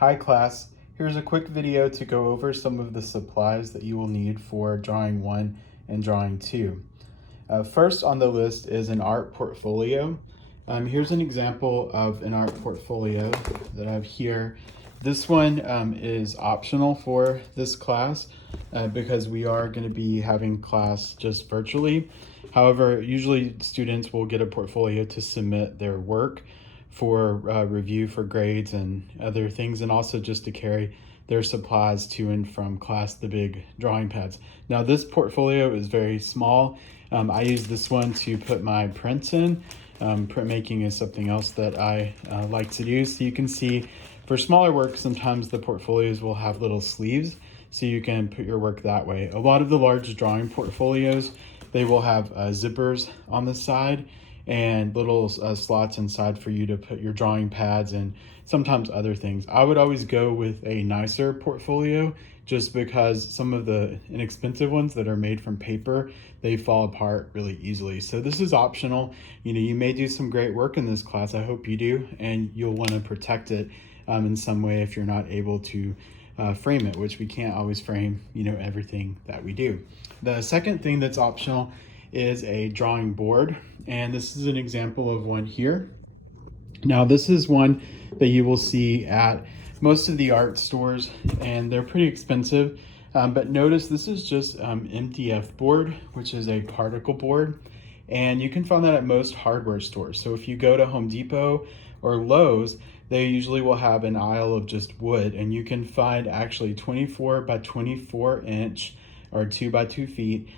Hi class, here's a quick video to go over some of the supplies that you will need for Drawing 1 and Drawing 2. First on the list is an art portfolio. Here's an example of an art portfolio that I have here. This one is optional for this class because we are going to be having class just virtually. However, usually students will get a portfolio to submit their work for review for grades and other things, and also just to carry their supplies to and from class, the big drawing pads. Now this portfolio is very small. I use this one to put my prints in. Printmaking is something else that I like to do. So you can see for smaller work, sometimes the portfolios will have little sleeves so you can put your work that way. A lot of the large drawing portfolios, they will have zippers on the side and little slots inside for you to put your drawing pads and sometimes other things. I would always go with a nicer portfolio just because some of the inexpensive ones that are made from paper, they fall apart really easily. So this is optional. You may do some great work in this class, I hope you do, and you'll want to protect it in some way if you're not able to frame it, which we can't always frame, everything that we do. The second thing that's optional is a drawing board, and this is an example of one here. Now this is one that you will see at most of the art stores, and they're pretty expensive, but notice this is just MDF board, which is a particle board, and you can find that at most hardware stores. So if you go to Home Depot or Lowe's, they usually will have an aisle of just wood, and you can find actually 24 by 24 inch or 2 by 2 feet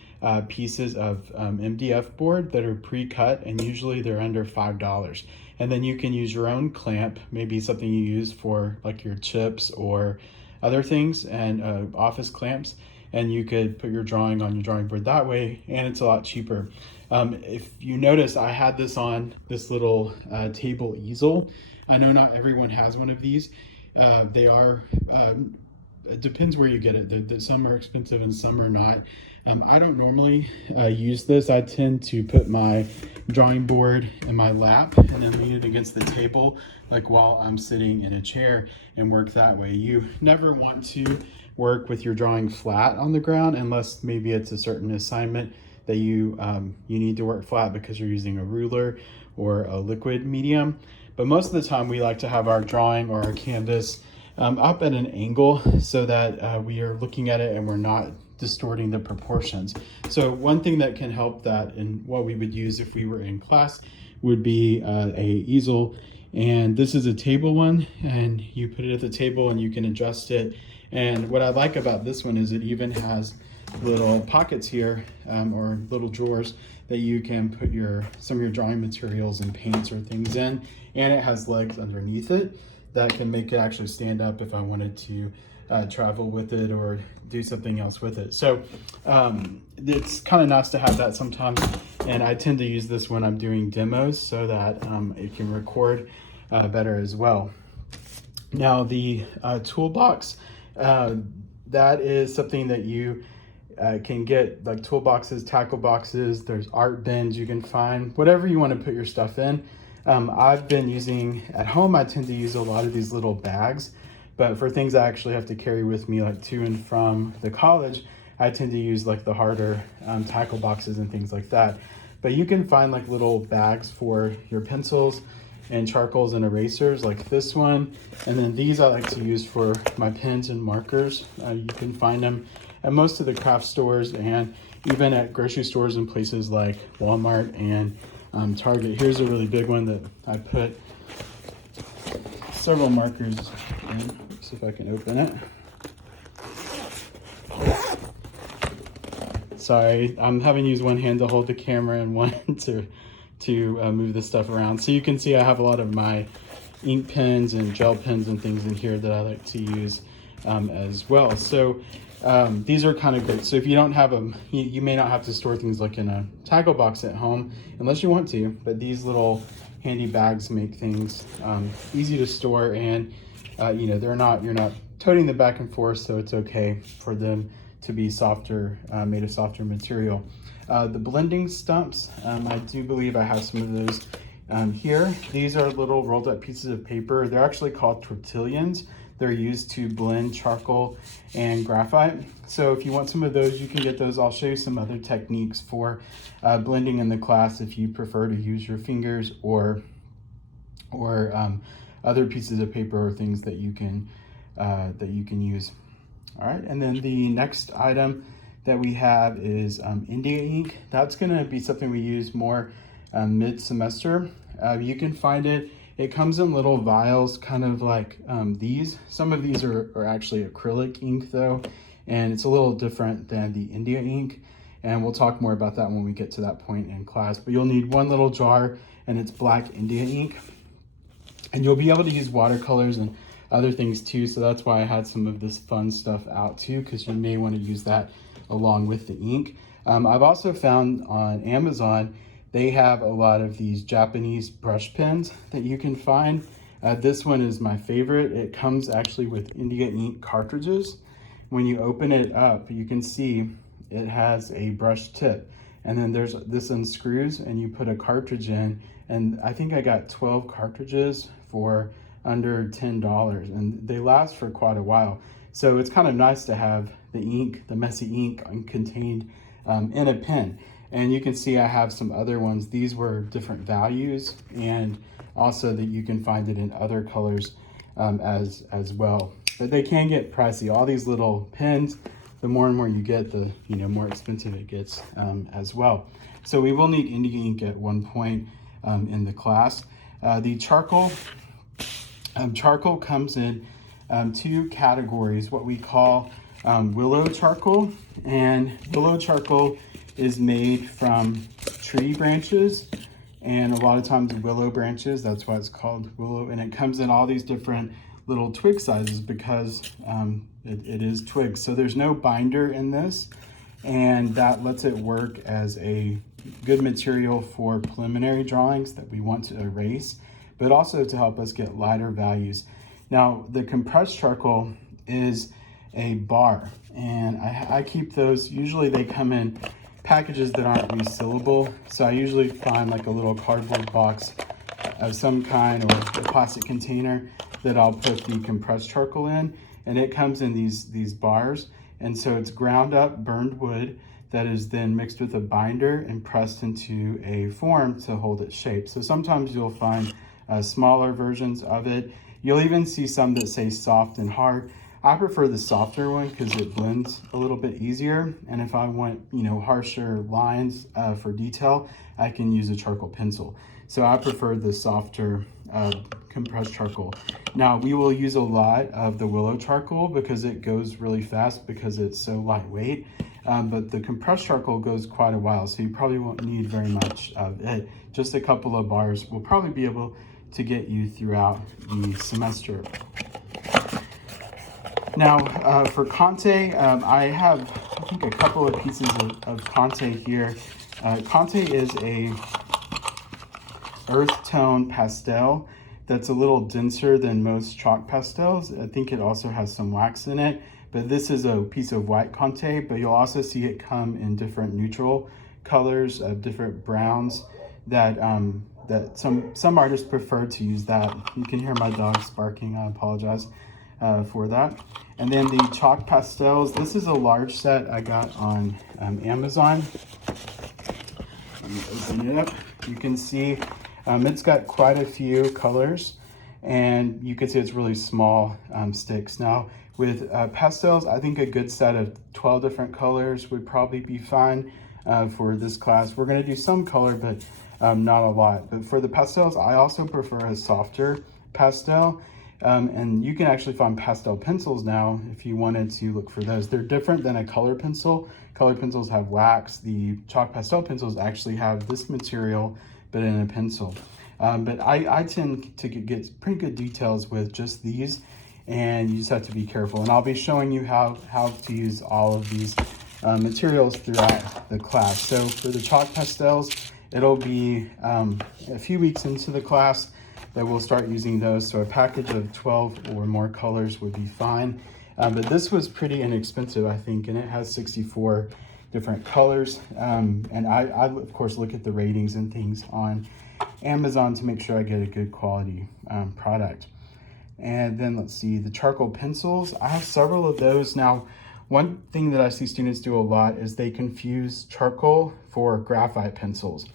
pieces of MDF board that are pre-cut, and usually they're under $5. And then you can use your own clamp, maybe something you use for like your chips or other things, and office clamps, and you could put your drawing on your drawing board that way, and it's a lot cheaper. If you notice, I had this on this little table easel. I know not everyone has one of these. They are, it depends where you get it. Some are expensive and some are not. I don't normally use this. I tend to put my drawing board in my lap and then lean it against the table, like while I'm sitting in a chair, and work that way. You never want to work with your drawing flat on the ground unless maybe it's a certain assignment that you need to work flat because you're using a ruler or a liquid medium. But most of the time we like to have our drawing or our canvas up at an angle so that we are looking at it and we're not distorting the proportions. So one thing that can help that, and what we would use if we were in class, would be a easel. And this is a table one, and you put it at the table and you can adjust it. And what I like about this one is it even has little pockets here, or little drawers that you can put some of your drawing materials and paints or things in, and it has legs underneath it that can make it actually stand up if I wanted to travel with it or do something else with it. So it's kind of nice to have that sometimes, and I tend to use this when I'm doing demos so that it can record better as well. Now the toolbox, that is something that you can get, like toolboxes, tackle boxes, there's art bins you can find, whatever you want to put your stuff in. I've been using, at home I tend to use a lot of these little bags, but for things I actually have to carry with me, like to and from the college, I tend to use like the harder tackle boxes and things like that. But you can find like little bags for your pencils and charcoals and erasers, like this one. And then these I like to use for my pens and markers. You can find them at most of the craft stores and even at grocery stores and places like Walmart and Target. Here's a really big one that I put several markers in. See if I can open it. Sorry, I'm having to use one hand to hold the camera and one to move this stuff around. So you can see I have a lot of my ink pens and gel pens and things in here that I like to use as well. So these are kind of great. So if you don't have them, you may not have to store things like in a tackle box at home unless you want to, but these little handy bags make things easy to store, and you're not toting them back and forth, so it's okay for them to be softer, made of softer material. The blending stumps, I do believe I have some of those here. These are little rolled up pieces of paper. They're actually called Tortillions. They're used to blend charcoal and graphite. So if you want some of those, you can get those. I'll show you some other techniques for blending in the class if you prefer to use your fingers or other pieces of paper or things that you can use. All right, and then the next item that we have is India ink. That's gonna be something we use more mid-semester. You can find it. It comes in little vials, kind of like these. Some of these are actually acrylic ink though, and it's a little different than the India ink. And we'll talk more about that when we get to that point in class. But you'll need one little jar, and it's black India ink. And you'll be able to use watercolors and other things too. So that's why I had some of this fun stuff out too, because you may want to use that along with the ink. I've also found on Amazon, they have a lot of these Japanese brush pens that you can find. This one is my favorite. It comes actually with India ink cartridges. When you open it up, you can see it has a brush tip. And then there's this unscrews and you put a cartridge in. And I think I got 12 cartridges for under $10, and they last for quite a while. So it's kind of nice to have the ink, the messy ink contained in a pen. And you can see I have some other ones. These were different values, and also that you can find it in other colors as well. But they can get pricey. All these little pens, the more and more you get, the more expensive it gets as well. So we will need India ink at one point in the class. The charcoal comes in two categories, what we call willow charcoal. And willow charcoal is made from tree branches, and a lot of times willow branches, that's why it's called willow. And it comes in all these different little twig sizes because it is twigs. So there's no binder in this, and that lets it work as a good material for preliminary drawings that we want to erase, but also to help us get lighter values. Now, the compressed charcoal is a bar, and I keep those. Usually they come in packages that aren't resealable, so I usually find like a little cardboard box of some kind or a plastic container that I'll put the compressed charcoal in, and it comes in these bars. And so it's ground up burned wood that is then mixed with a binder and pressed into a form to hold its shape. So sometimes you'll find smaller versions of it. You'll even see some that say soft and hard. I prefer the softer one because it blends a little bit easier. And if I want, harsher lines for detail, I can use a charcoal pencil. So I prefer the softer compressed charcoal. Now we will use a lot of the willow charcoal because it goes really fast because it's so lightweight. But the compressed charcoal goes quite a while, so you probably won't need very much of it. Just a couple of bars will probably be able to get you throughout the semester. Now, for Conte, I have, I think, a couple of pieces of Conte here. Conte is a earth tone pastel that's a little denser than most chalk pastels. I think it also has some wax in it, but this is a piece of white Conte, but you'll also see it come in different neutral colors, different browns that that some artists prefer to use that. You can hear my dogs barking, I apologize for that. And then the chalk pastels, this is a large set I got on Amazon. Let me open it up. You can see it's got quite a few colors, and you can see it's really small sticks. Now with pastels, I think a good set of 12 different colors would probably be fine for this class. We're gonna do some color, but not a lot. But for the pastels, I also prefer a softer pastel. And you can actually find pastel pencils now if you wanted to look for those. They're different than a color pencil. Color pencils have wax. The chalk pastel pencils actually have this material, but in a pencil. But I tend to get pretty good details with just these, and you just have to be careful. And I'll be showing you how to use all of these materials throughout the class. So for the chalk pastels, it'll be a few weeks into the class that we'll start using those. So a package of 12 or more colors would be fine. But this was pretty inexpensive, I think, and it has 64 different colors. And I of course, look at the ratings and things on Amazon to make sure I get a good quality product. And then let's see, the charcoal pencils. I have several of those. Now, one thing that I see students do a lot is they confuse charcoal for graphite pencils.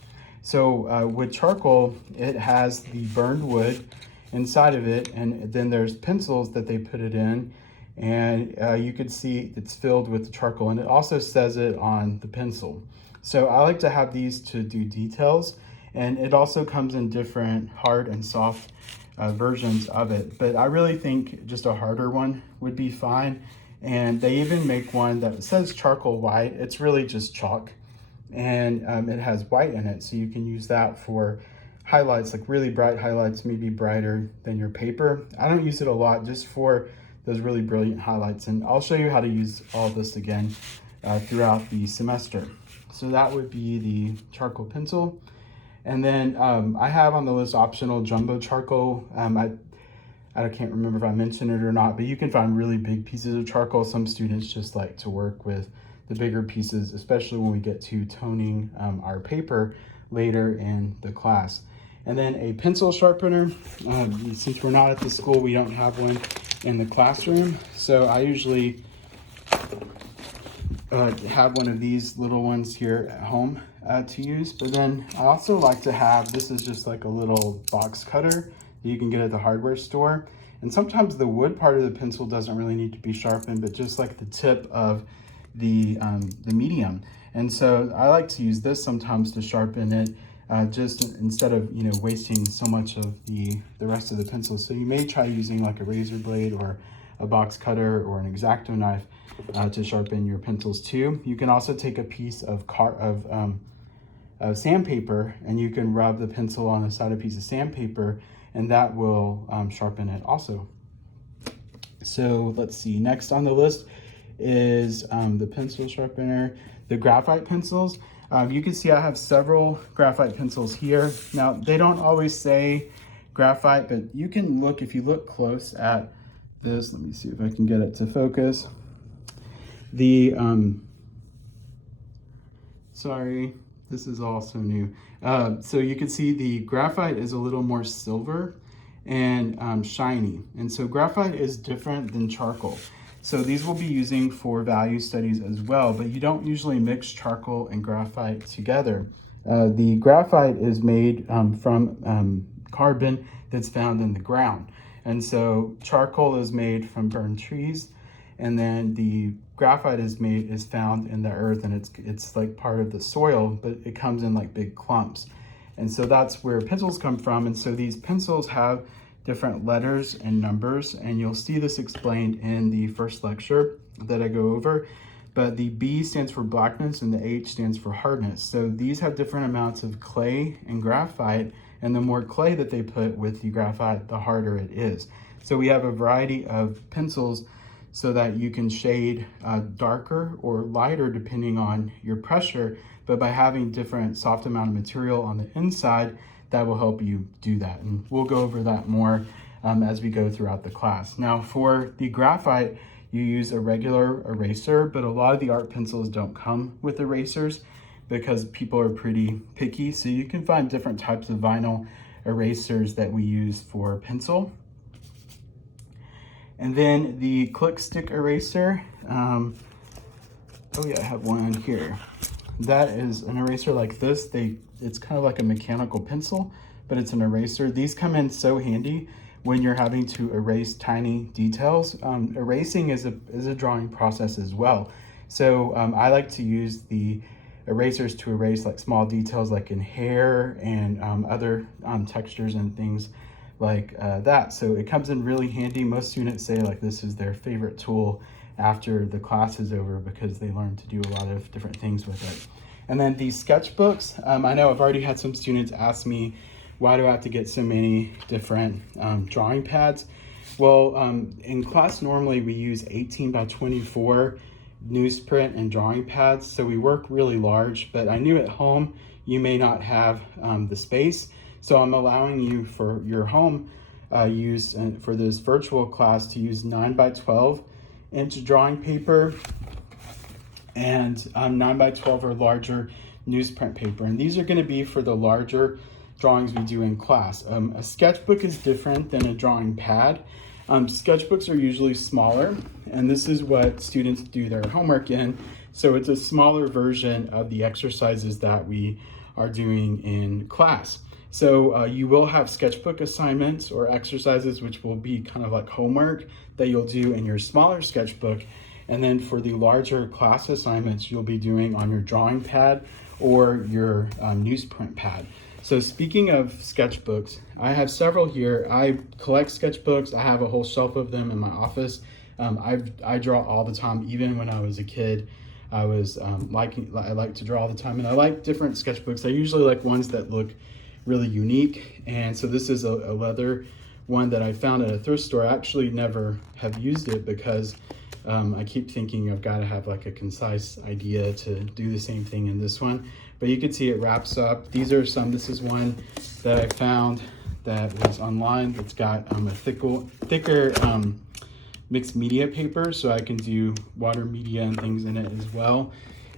So with charcoal, it has the burned wood inside of it, and then there's pencils that they put it in, and you could see it's filled with the charcoal, and it also says it on the pencil. So I like to have these to do details, and it also comes in different hard and soft versions of it. But I really think just a harder one would be fine. And they even make one that says charcoal white. It's really just chalk, and it has white in it. So you can use that for highlights, like really bright highlights, maybe brighter than your paper. I don't use it a lot, just for those really brilliant highlights. And I'll show you how to use all this again throughout the semester. So that would be the charcoal pencil. And then I have on the list optional jumbo charcoal. I can't remember if I mentioned it or not, but you can find really big pieces of charcoal. Some students just like to work with the bigger pieces, especially when we get to toning our paper later in the class. And then a pencil sharpener. Since we're not at the school, we don't have one in the classroom. So I usually have one of these little ones here at home to use. But then I also like to have, this is just like a little box cutter that you can get at the hardware store. And sometimes the wood part of the pencil doesn't really need to be sharpened, but just like the tip of the medium. And so I like to use this sometimes to sharpen it, just instead of wasting so much of the rest of the pencil. So you may try using like a razor blade or a box cutter or an X-Acto knife to sharpen your pencils too. You can also take a piece of sandpaper, and you can rub the pencil on the side of a piece of sandpaper, and that will sharpen it also. So let's see, next on the list is the pencil sharpener, the graphite pencils. You can see I have several graphite pencils here. Now, they don't always say graphite, but you can look, if you look close at this, let me see if I can get it to focus. Sorry, this is all so new. So you can see the graphite is a little more silver and shiny. And so graphite is different than charcoal. So these we'll be using for value studies as well, but you don't usually mix charcoal and graphite together. The graphite is made from carbon that's found in the ground. And so charcoal is made from burned trees, and then the graphite is found in the earth, and it's like part of the soil, but it comes in like big clumps. And so that's where pencils come from. And so these pencils have different letters and numbers, and you'll see this explained in the first lecture that I go over. But the B stands for blackness and the H stands for hardness. So these have different amounts of clay and graphite, and the more clay that they put with the graphite, the harder it is. So we have a variety of pencils so that you can shade darker or lighter depending on your pressure, but by having different soft amount of material on the inside, that will help you do that. And we'll go over that more as we go throughout the class. Now for the graphite, you use a regular eraser, but a lot of the art pencils don't come with erasers because people are pretty picky. So you can find different types of vinyl erasers that we use for pencil. And then the click stick eraser, oh yeah, I have one here. That is an eraser like this. It's kind of like a mechanical pencil, but it's an eraser. These come in so handy when you're having to erase tiny details. Erasing is a drawing process as well. So I like to use the erasers to erase like small details like in hair and other textures and things like that. So it comes in really handy. Most students say like this is their favorite tool after the class is over because they learn to do a lot of different things with it. And then these sketchbooks, I know I've already had some students ask me, why do I have to get so many different drawing pads? Well, in class normally we use 18 by 24 newsprint and drawing pads, so we work really large, but I knew at home you may not have the space, so I'm allowing you for your home use and for this virtual class to use 9 by 12 inch drawing paper and 9 by 12 or larger newsprint paper. And these are going to be for the larger drawings we do in class. A sketchbook is different than a drawing pad. Sketchbooks are usually smaller, and this is what students do their homework in. So it's a smaller version of the exercises that we are doing in class. So you will have sketchbook assignments or exercises, which will be kind of like homework that you'll do in your smaller sketchbook. And then for the larger class assignments, you'll be doing on your drawing pad or your newsprint pad. So speaking of sketchbooks, I have several here. I collect sketchbooks. I have a whole shelf of them in my office. I draw all the time. Even when I was a kid, I like to draw all the time, and I like different sketchbooks. I usually like ones that look really unique. And so this is a leather one that I found at a thrift store. I actually never have used it because I keep thinking I've got to have like a concise idea to do the same thing in this one. But you can see it wraps up. This is one that I found that was online. It's got a thicker mixed media paper, so I can do water media and things in it as well.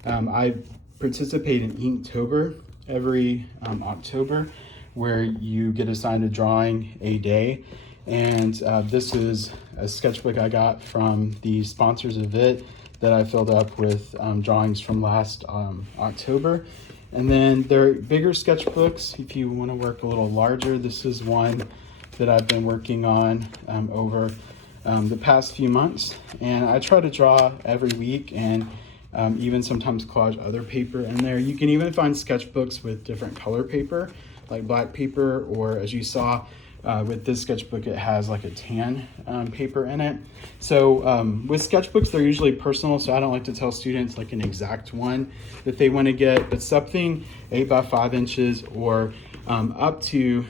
I participate in Inktober every October, where you get assigned a drawing a day. And this is a sketchbook I got from the sponsors of it that I filled up with drawings from last October. And then there are bigger sketchbooks if you want to work a little larger. This is one that I've been working on over the past few months. And I try to draw every week and even sometimes collage other paper in there. You can even find sketchbooks with different color paper, like black paper, or as you saw with this sketchbook, it has like a tan paper in it. So with sketchbooks, they're usually personal, so I don't like to tell students like an exact one that they want to get, but something 8 by 5 inches or up to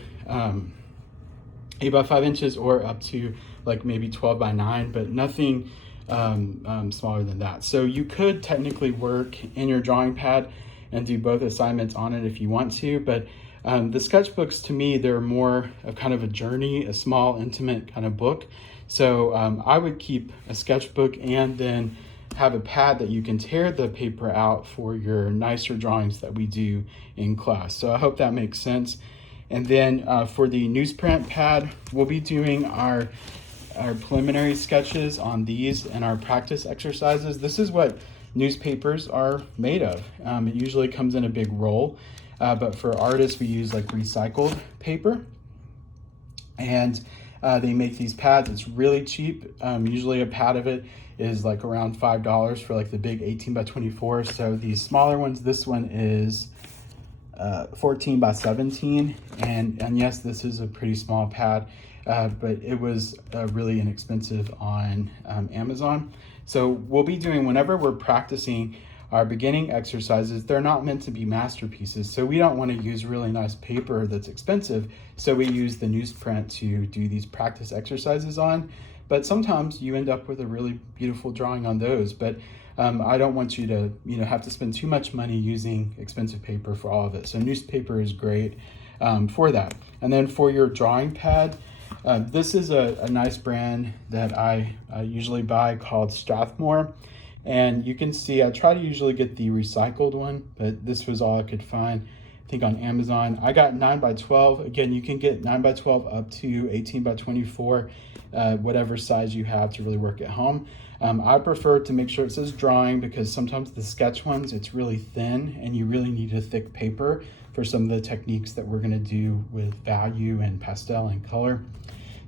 8 by 5 inches or up to like maybe 12 by 9, but nothing smaller than that. So you could technically work in your drawing pad and do both assignments on it if you want to, but the sketchbooks, to me, they're more of kind of a journey, a small, intimate kind of book. So I would keep a sketchbook and then have a pad that you can tear the paper out for your nicer drawings that we do in class. So I hope that makes sense. And then for the newsprint pad, we'll be doing our preliminary sketches on these and our practice exercises. This is what newspapers are made of. It usually comes in a big roll. But for artists, we use like recycled paper, and they make these pads. It's really cheap. Usually a pad of it is like around $5 for like the big 18 by 24. So these smaller ones, this one is 14 by 17. And yes, this is a pretty small pad, but it was really inexpensive on Amazon. So we'll be doing, whenever we're practicing our beginning exercises, they're not meant to be masterpieces. So we don't want to use really nice paper that's expensive. So we use the newsprint to do these practice exercises on. But sometimes you end up with a really beautiful drawing on those. But I don't want you to have to spend too much money using expensive paper for all of it. So newspaper is great for that. And then for your drawing pad, this is a nice brand that I usually buy called Strathmore. And you can see I try to usually get the recycled one, but this was all I could find, I think, on Amazon. I got 9 by 12. Again, you can get 9 by 12 up to 18 by 24, whatever size you have to really work at home. I prefer to make sure it says drawing, because sometimes the sketch ones, it's really thin and you really need a thick paper for some of the techniques that we're gonna do with value and pastel and color.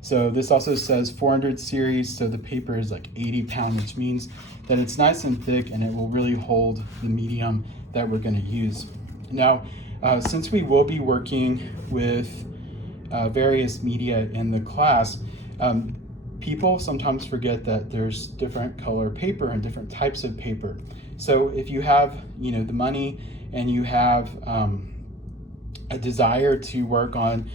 So this also says 400 series, so the paper is like 80 pound, which means that it's nice and thick and it will really hold the medium that we're going to use. Now, since we will be working with various media in the class, people sometimes forget that there's different color paper and different types of paper. So if you have the money and you have a desire to work on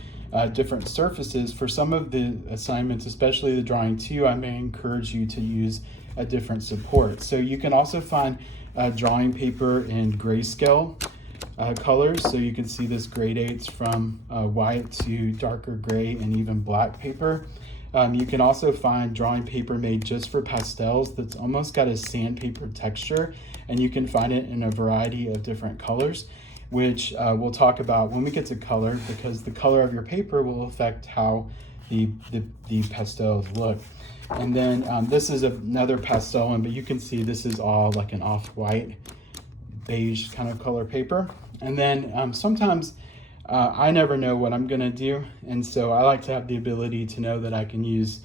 different surfaces, for some of the assignments, especially the drawing 2, I may encourage you to use a different support. So you can also find drawing paper in grayscale colors. So you can see this gradates from white to darker gray and even black paper. You can also find drawing paper made just for pastels that's almost got a sandpaper texture, and you can find it in a variety of different colors, which we'll talk about when we get to color, because the color of your paper will affect how the Pastels look. And then this is another pastel one, but you can see this is all like an off-white beige kind of color paper. And then sometimes I never know what I'm gonna do, and so I like to have the ability to know that I can use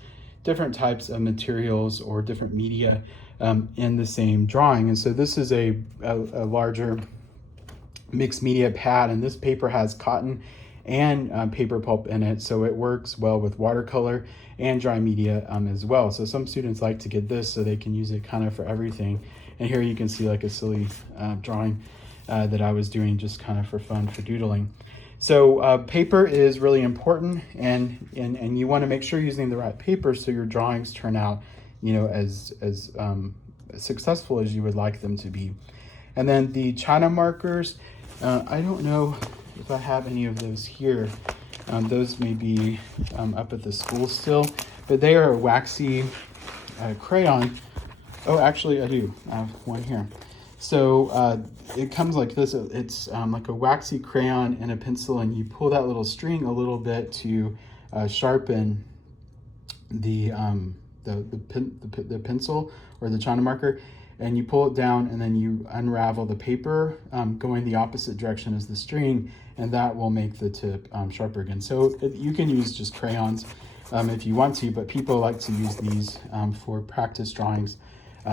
different types of materials or different media in the same drawing. And so this is a larger mixed media pad, and this paper has cotton and paper pulp in it, so it works well with watercolor and dry media as well. So some students like to get this so they can use it kind of for everything. And here you can see like a silly drawing that I was doing just kind of for fun, for doodling. So paper is really important, and you want to make sure you're using the right paper so your drawings turn out, you know, as successful as you would like them to be. And then the China markers, I don't know if I have any of those here. Those may be up at the school still, but they are a waxy crayon. Oh, actually I do. I have one here. So it comes like this. It's like a waxy crayon and a pencil, and you pull that little string a little bit to sharpen the pencil or the China marker, and you pull it down, and then you unravel the paper going the opposite direction as the string, and that will make the tip sharper again. So you can use just crayons if you want to, but people like to use these for practice drawings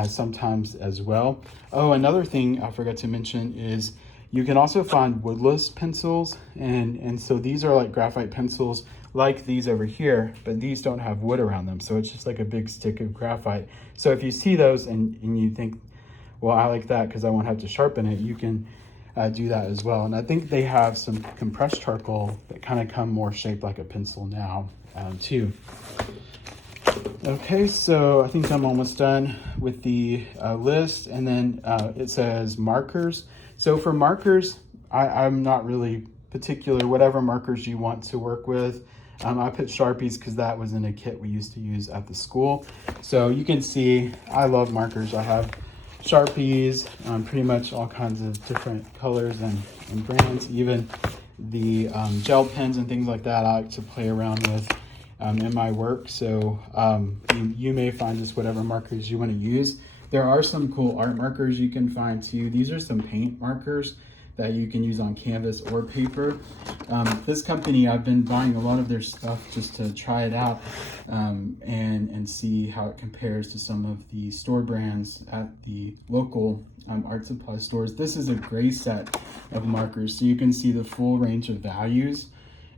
sometimes as well. Oh, another thing I forgot to mention is you can also find woodless pencils, and so these are like graphite pencils like these over here, but these don't have wood around them, so it's just like a big stick of graphite. So if you see those and you think, well, I like that because I won't have to sharpen it, you can do that as well. And I think they have some compressed charcoal that kind of come more shaped like a pencil now too. Okay, so I think I'm almost done with the list, and then it says markers. So for markers, I'm not really particular, whatever markers you want to work with. I put Sharpies because that was in a kit we used to use at the school. So you can see I love markers. I have Sharpies, pretty much all kinds of different colors and brands, even the gel pens and things like that I like to play around with in my work. So you may find just whatever markers you want to use. There are some cool art markers you can find too. These are some paint markers that you can use on canvas or paper. This company, I've been buying a lot of their stuff just to try it out and see how it compares to some of the store brands at the local art supply stores. This is a gray set of markers, so you can see the full range of values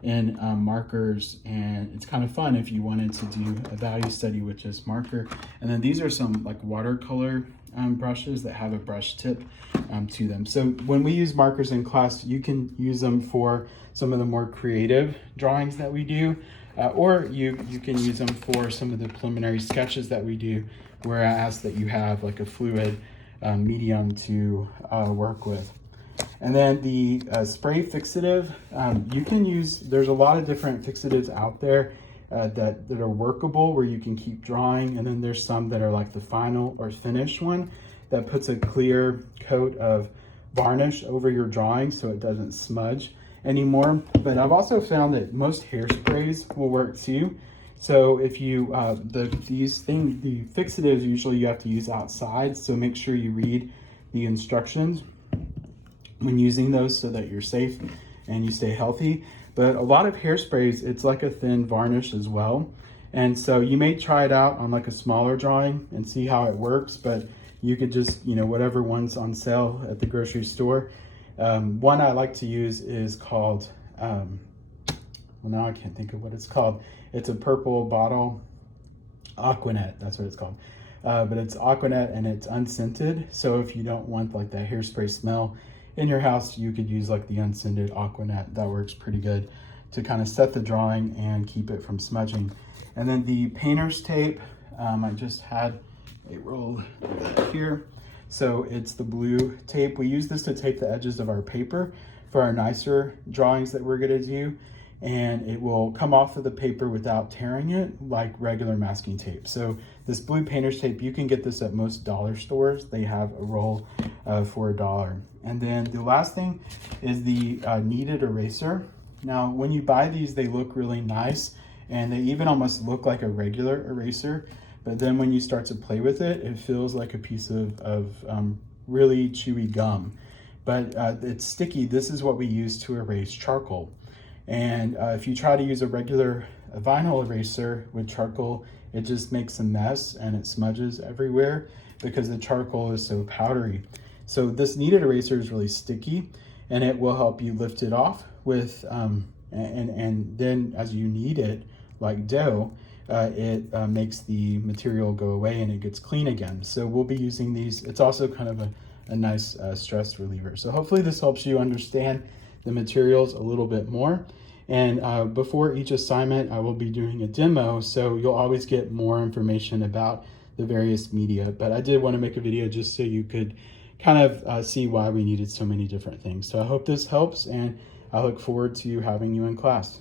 in markers, and it's kind of fun if you wanted to do a value study with just marker. And then these are some like watercolor brushes that have a brush tip to them. So when we use markers in class, you can use them for some of the more creative drawings that we do, or you can use them for some of the preliminary sketches that we do, where I ask that you have like a fluid medium to work with. And then the spray fixative, you can use, there's a lot of different fixatives out there that are workable, where you can keep drawing. And then there's some that are like the final or finish one that puts a clear coat of varnish over your drawing so it doesn't smudge anymore. But I've also found that most hairsprays will work too. So if you, the fixatives usually you have to use outside, so make sure you read the instructions when using those so that you're safe and you stay healthy. But a lot of hairsprays, it's like a thin varnish as well. And so you may try it out on like a smaller drawing and see how it works, but you could just, you know, whatever one's on sale at the grocery store. One I like to use is called, well, now I can't think of what it's called. It's a purple bottle, Aqua Net, that's what it's called. But it's Aqua Net and it's unscented. So if you don't want like that hairspray smell in your house, you could use like the unscented Aqua Net. That works pretty good to kind of set the drawing and keep it from smudging. And then the painter's tape, I just had a roll here. So it's the blue tape. We use this to tape the edges of our paper for our nicer drawings that we're gonna do. And it will come off of the paper without tearing it like regular masking tape. So this blue painter's tape, you can get this at most dollar stores. They have a roll for $1. And then the last thing is the kneaded eraser. Now, when you buy these, they look really nice and they even almost look like a regular eraser, but then when you start to play with it, it feels like a piece of really chewy gum. But it's sticky. This is what we use to erase charcoal. And if you try to use a regular vinyl eraser with charcoal, it just makes a mess and it smudges everywhere because the charcoal is so powdery. So this kneaded eraser is really sticky, and it will help you lift it off with, and then as you knead it like dough, it makes the material go away and it gets clean again. So we'll be using these. It's also kind of a nice stress reliever. So hopefully this helps you understand the materials a little bit more. And before each assignment, I will be doing a demo, so you'll always get more information about the various media. But I did want to make a video just so you could kind of see why we needed so many different things. So I hope this helps, and I look forward to having you in class.